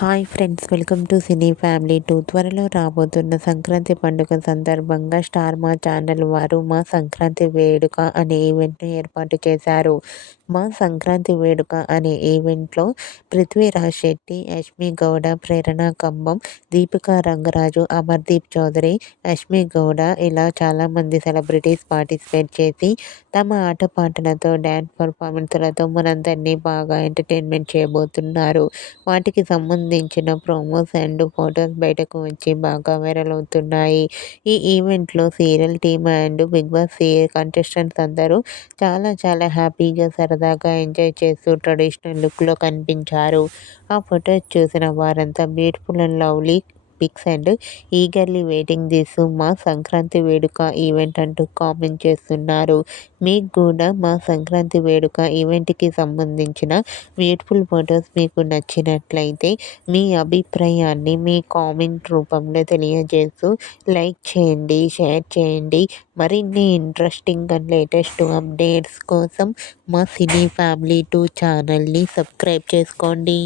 Hi friends, welcome to cine family 2. త్వరలో రాబోతున్న సంక్రాంతి పండుగ సందర్భంగా స్టార్ మా ఛానల్ వారు మా సంక్రాంతి వేడుక అనే ఈవెంట్ను ఏర్పాటు చేశారు. మా సంక్రాంతి వేడుక అనే ఈవెంట్లో పృథ్వీరాజ్ శెట్టి, యష్మి గౌడ, ప్రేరణ కంబం, దీపికా రంగరాజు, అమర్దీప్ చౌదరి, యష్మి గౌడ ఇలా చాలామంది సెలబ్రిటీస్ పార్టిసిపేట్ చేసి తమ ఆటపాటలతో, డ్యాన్స్ పర్ఫార్మెన్స్లతో మనందరినీ బాగా ఎంటర్టైన్మెంట్ చేయబోతున్నారు. వాటికి సంబంధించిన ప్రోమోస్ అండ్ ఫొటోస్ బయటకు వచ్చి బాగా వైరల్ అవుతున్నాయి. ఈ ఈవెంట్లో serial team and Bigg Boss contestants అందరూ చాలా హ్యాపీగా, సరదాగా ఎంజాయ్ చేస్తూ ట్రెడిషనల్ లుక్లో కనిపించారు. ఆ ఫొటోస్ చూసిన వారంతా beautiful and lovely pics and eagerly waiting this మా సంక్రాంతి వేడుక ఈవెంట్ అంటూ కామెంట్ చేస్తున్నారు. మీకు కూడా మా సంక్రాంతి వేడుక ఈవెంట్కి సంబంధించిన బ్యూటిఫుల్ ఫొటోస్ మీకు నచ్చినట్లయితే మీ అభిప్రాయాన్ని మీ కామెంట్ రూపంలో తెలియజేస్తూ లైక్ చేయండి, షేర్ చేయండి. మరిన్ని ఇంట్రెస్టింగ్ అండ్ లేటెస్ట్ అప్డేట్స్ కోసం మా సినీ ఫ్యామిలీ 2 ఛానల్ని సబ్స్క్రైబ్ చేసుకోండి.